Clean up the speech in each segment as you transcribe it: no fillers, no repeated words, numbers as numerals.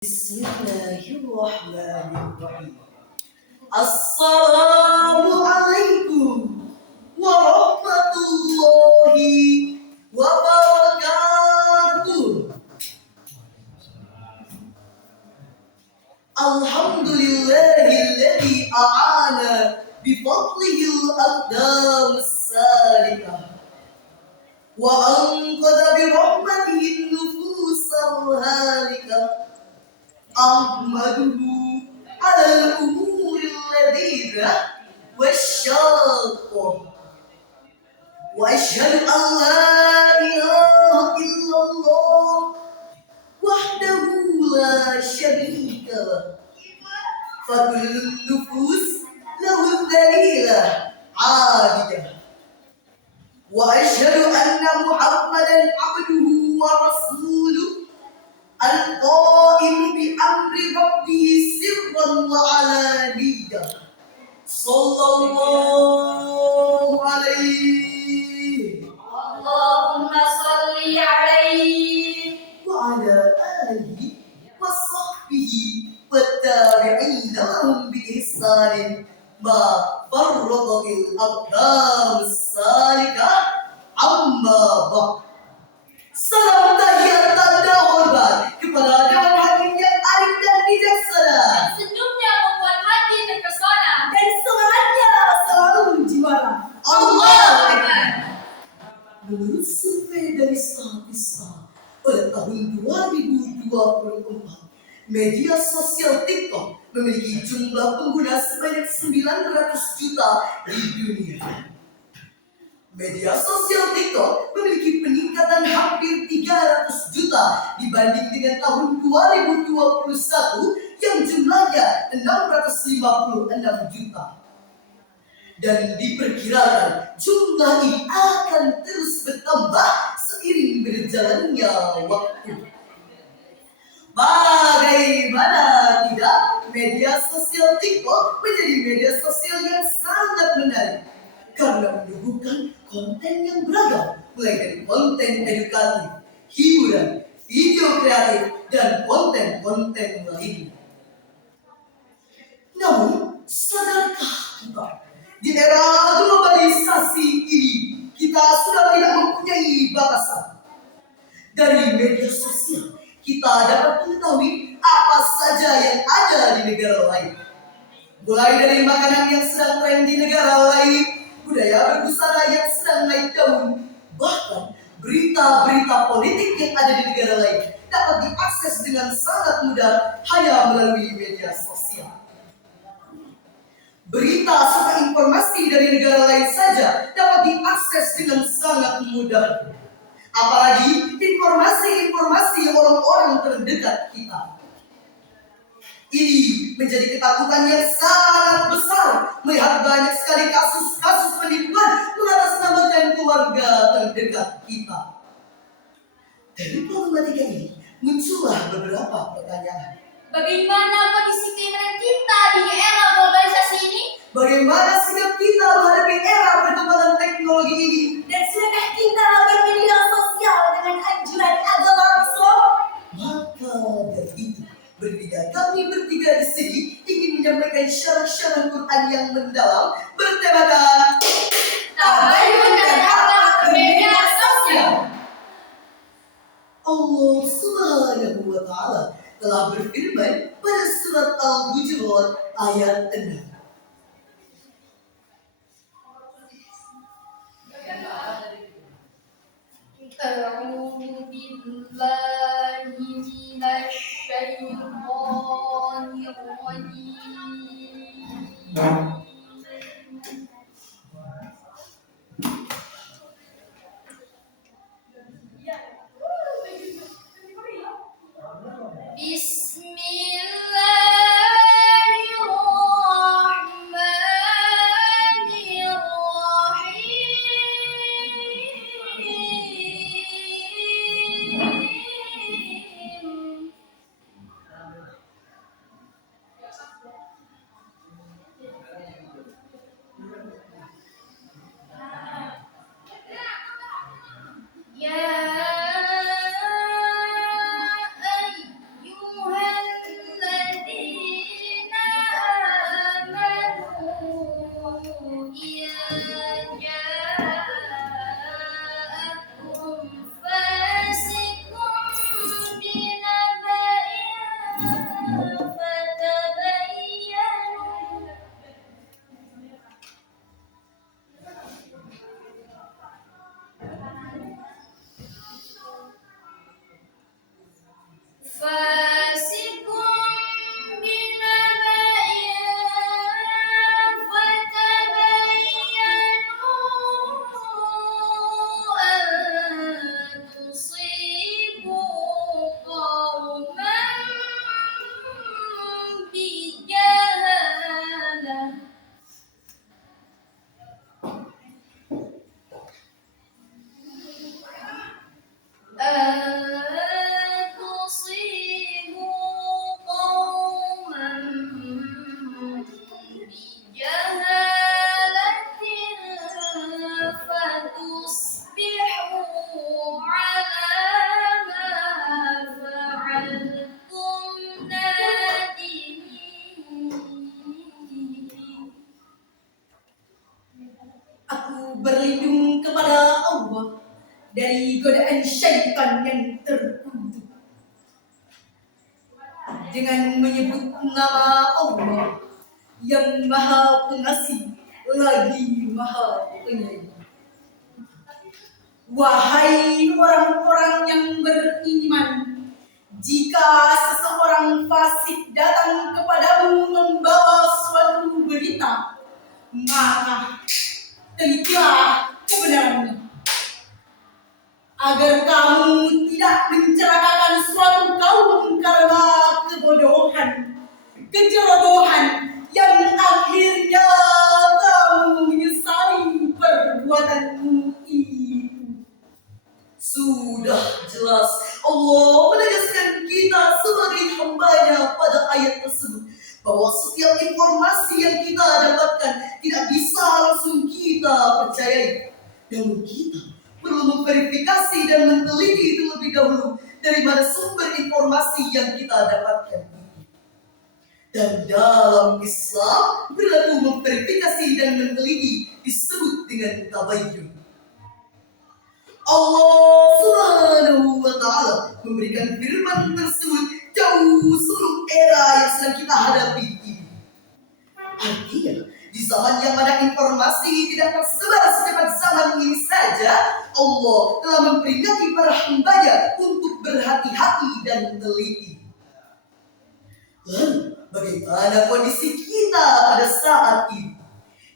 Bismillahirrahmanirrahim. Assalamualaikum warahmatullahi wabarakatuh. Alhamdulillahilladzi a'ana bifadlihil aqdam as-salikah wa anqadha birahmatihin nufusal halikah. Ahmaduhu ala al-umuri al-ladhidha wasyaqah wa ashhadu an la ilaha illallah wahdahu la syarika lah fa kullu nufus lahu dhalilah abidah wa ashhadu anna muhammadan abduhu wa rasuluh al-qa'imu bi amri rabbihi sirran wa alaniyah sallallahu alaihi Allahumma salli alaihi wa ala alihi wa sahbihi wa tabi'ina lahum bi ihsanin ma farrada bil aqdam as-salikah amma ba'd. Salam tahiyat tanda hormat kepada Dewan Hakim yang arif dan bijaksana, senyumnya membuat hati terpesona dan semangatnya selalu juara. Allahu Akbar. Menurut survei dari Statista pada tahun 2024, media sosial TikTok memiliki jumlah pengguna sebanyak 900 juta di dunia. Media sosial TikTok memiliki peningkatan hampir 300 juta dibanding dengan tahun 2021 yang jumlahnya 656 juta. Dan diperkirakan jumlah ini akan terus bertambah seiring berjalannya waktu. Bagaimana tidak, media sosial TikTok menjadi media sosial yang sangat menarik karena menyuguhkan konten yang beragam, mulai dari konten edukatif, hiburan, video kreatif, dan konten-konten lainnya. Namun, sadarkah kita, di era globalisasi ini, kita sudah tidak mempunyai batasan. Dari media sosial, kita dapat mengetahui apa saja yang ada di negara lain. Mulai dari makanan yang sedang tren di negara lain, budaya berbusana yang sedang naik daun, bahkan berita-berita politik yang ada di negara lain dapat diakses dengan sangat mudah hanya melalui media sosial. Berita serta informasi dari negara lain saja dapat diakses dengan sangat mudah. Apalagi informasi-informasi orang-orang terdekat kita. Ini menjadi ketakutan yang sangat besar melihat banyak sekali kasus-kasus penipuan mengatasnamakan keluarga terdekat kita. Dari problematika ini muncullah beberapa pertanyaan. Bagaimana kondisi keimanan kita di era globalisasi ini? Bagaimana sikap kita menghadapi era perkembangan teknologi ini? Dan sudahkah kita bermedia sosial dengan anjuran agama Islam? Maka dari itu, kami bertiga di sini ingin menyampaikan syarah-syarah Quran yang mendalam bertemakan Tabayun dan akhlak bermedia sosial. Allah Subhanahu wa Ta'ala telah berfirman pada surat Al-Hujurat ayat 6. A'udzu billahi minasy syaithanir rajim. berlindung kepada Allah dari godaan syaitan yang terkutuk. Dengan menyebut nama Allah yang Maha Pengasih lagi Maha Penyayang. Wahai orang-orang yang beriman, jika seseorang fasik datang kepadamu membawa suatu berita, maka telitilah kebenarannya, agar kamu tidak mencelakakan suatu kaum karena kecerobohan yang akhirnya kamu menyesali perbuatanmu itu. Sudah jelas Allah menegaskan kita sebagai hambanya pada ayat tersebut bahwa setiap informasi yang kita dapatkan tidak bisa langsung kita percayai. Namun kita perlu memverifikasi dan meneliti terlebih dahulu dari mana sumber informasi yang kita dapatkan. Dan dalam Islam berlaku memverifikasi dan meneliti disebut dengan tabayyun. Allah Subhanahu wa Ta'ala memberikan firman tersebut jauh sebelum era yang sedang kita hadapi ini. Artinya, di zaman yang mana informasi tidak tersebar secepat zaman ini saja, Allah telah memperingati para hambanya untuk berhati-hati dan teliti. Lalu, bagaimana kondisi kita pada saat ini?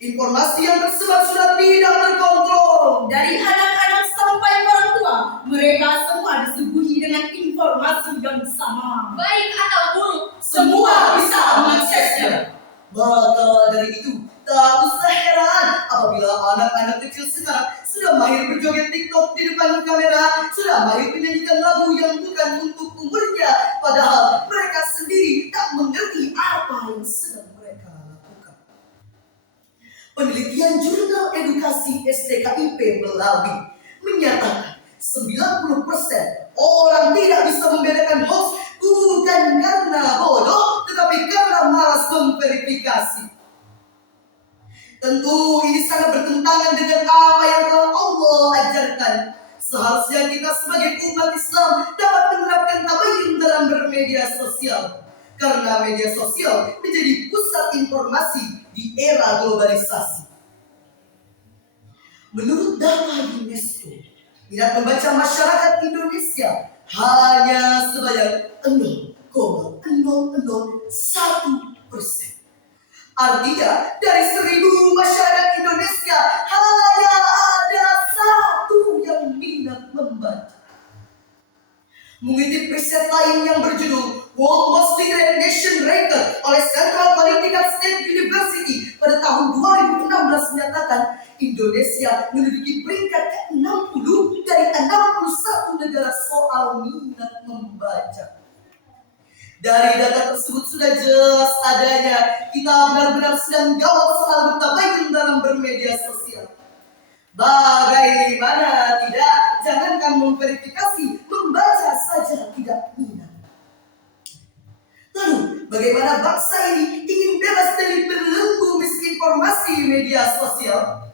Informasi yang tersebar sudah tidak terkontrol. Dari anak-anak sampai orang tua, mereka semua disuguhi dengan informasi yang sama. Baik atau buruk, Semua bisa mengaksesnya. Maka dari itu, tak usah heran apabila anak-anak kecil sekarang sudah mahir berjoget TikTok di depan kamera, sudah mahir menyanyikan lagu yang bukan untuk umurnya, padahal mereka sendiri tak mengerti apa yang sedang mereka lakukan. Penelitian Jurnal Edukasi STKIP Melawi menyatakan 90% orang tidak bisa membedakan hoax bukan karena bodoh, tetapi karena malas memverifikasi. Tentu ini sangat bertentangan dengan apa yang telah Allah ajarkan. Seharusnya kita sebagai umat Islam dapat menerapkan tabayyun dalam bermedia sosial. Karena media sosial menjadi pusat informasi di era globalisasi. Menurut data UNESCO, minat membaca masyarakat Indonesia hanya sebanyak 0,001%. Artinya dari 1.000 masyarakat Indonesia hanya ada 1 yang minat membaca. Mengutip riset lain yang berjudul World Most Read Nation Record oleh Central Political State University pada tahun 2016 menyatakan Indonesia menduduki peringkat ke-60 dari 61 negara soal minat membaca. Dari data tersebut sudah jelas adanya kita benar-benar sedang gawat soal bertabayun dalam bermedia sosial. Bagaimana tidak? Jangankan memverifikasi, membaca saja tidak minat. Lalu, bagaimana bangsa ini ingin bebas dari belenggu misinformasi media sosial?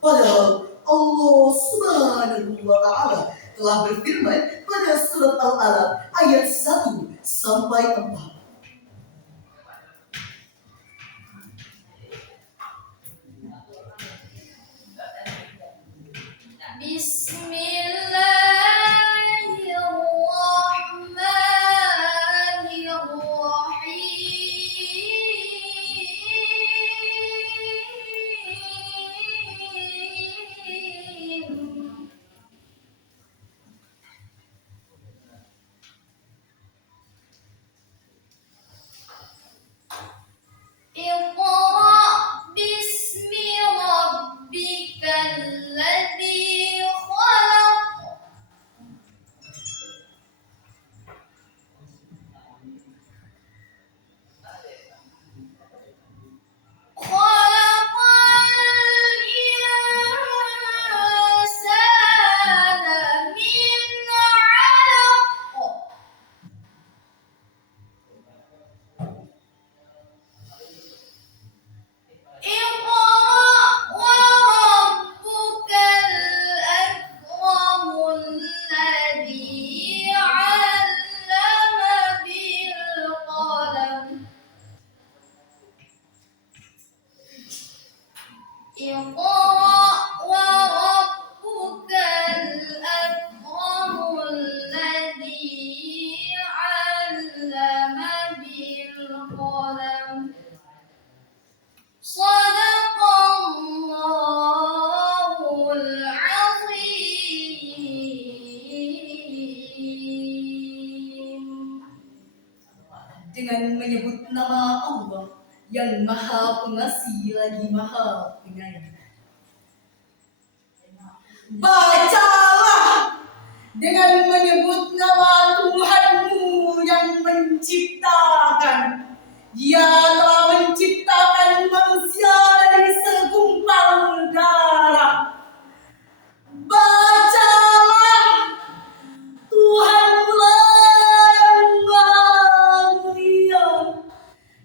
Padahal Allah Subhanahu wa Ta'ala telah berfirman pada surat Al-Alaq ayat 1 sampai 4. dengan menyebut nama Allah yang Maha Pengasih lagi Maha Penyayang. Bacalah dengan menyebut nama Tuhanmu yang menciptakan. Dia telah menciptakan manusia dari segumpal darah. Bacalah, Tuhanmu yang Maha Mulia,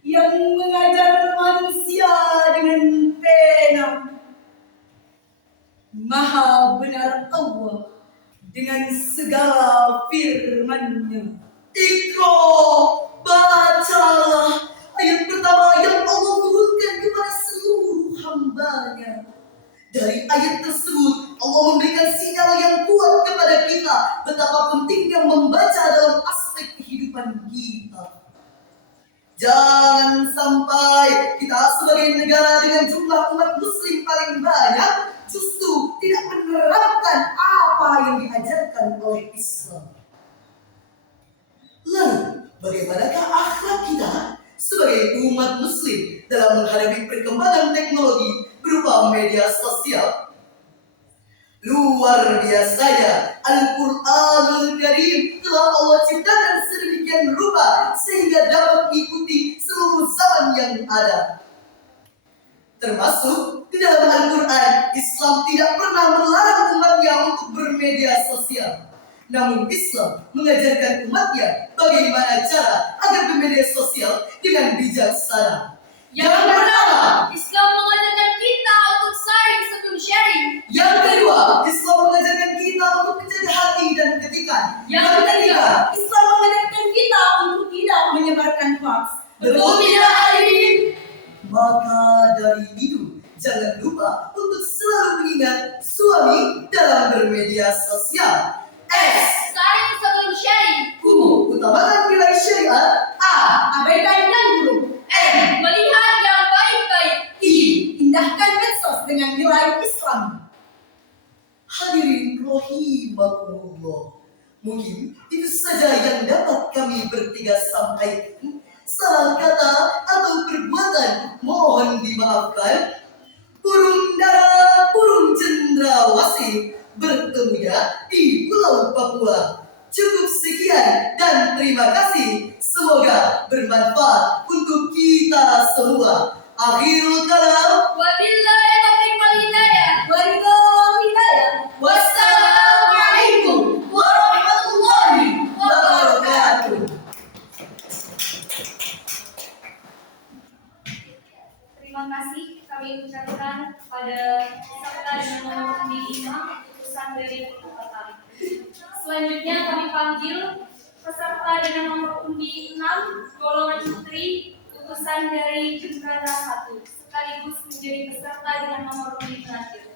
yang mengajar manusia dengan pena. Maha benar Allah dengan segala firman-Nya. Iqra, bacalah ayat pertama yang Allah turunkan kepada seluruh hamba-Nya. Dari ayat tersebut, Allah memberikan sinyal yang kuat kepada kita betapa pentingnya membaca dalam aspek kehidupan kita. Jangan sampai kita sebagai negara dengan jumlah umat muslim paling banyak justru tidak menerapkan apa yang diajarkan oleh Islam. Lalu, bagaimanakah akhlak kita sebagai umat muslim dalam menghadapi perkembangan teknologi berupa media sosial? Luar biasanya, Al-Quranul Karim telah Allah ciptakan sedemikian rupa sehingga dapat mengikuti seluruh zaman yang ada. Termasuk di dalam Al-Quran, Islam tidak pernah melarang umatnya untuk bermedia sosial. Namun Islam mengajarkan umatnya bagaimana cara agar bermedia sosial dengan bijaksana. Yang pertama, Islam mengajarkan kita untuk saring sebelum sharing. Yang kedua, Islam mengajarkan kita untuk menjaga hati dan ketikan. Yang ketiga, Islam mengajarkan kita untuk tidak menyebarkan hoax. Betul tidak, Aidin? Maka dari itu, jangan lupa untuk selalu mengingat suami dalam bermedia sosial. S. Saring sebelum sharing. U. Utamakan nilai syariat. A. Abaikan yang buruk. M. Melihat yang baik-baik. I. Indahkan medsos dengan nilai Islam. Hadirin rahimakumullah. Mungkin itu saja yang dapat kami bertiga sampaikan. Salah kata atau perbuatan mohon dimaafkan. Burung dara, burung cendrawasih bertemunya di Pulau Papua. Cukup sekian dan terima kasih. Semoga bermanfaat untuk kita semua. Akhirul kalam. Wabillahi taufiq wal hidayah. Wallahul hidayah. Wassalamualaikum warahmatullahi wabarakatuh. Terima kasih kami ucapkan kepada peserta dengan nomor undi 5 utusan dari Kota. Selanjutnya kami panggil peserta dengan nomor undi 6 golongan putri utusan dari Jembrana 1 sekaligus menjadi peserta dengan nomor undi terakhir.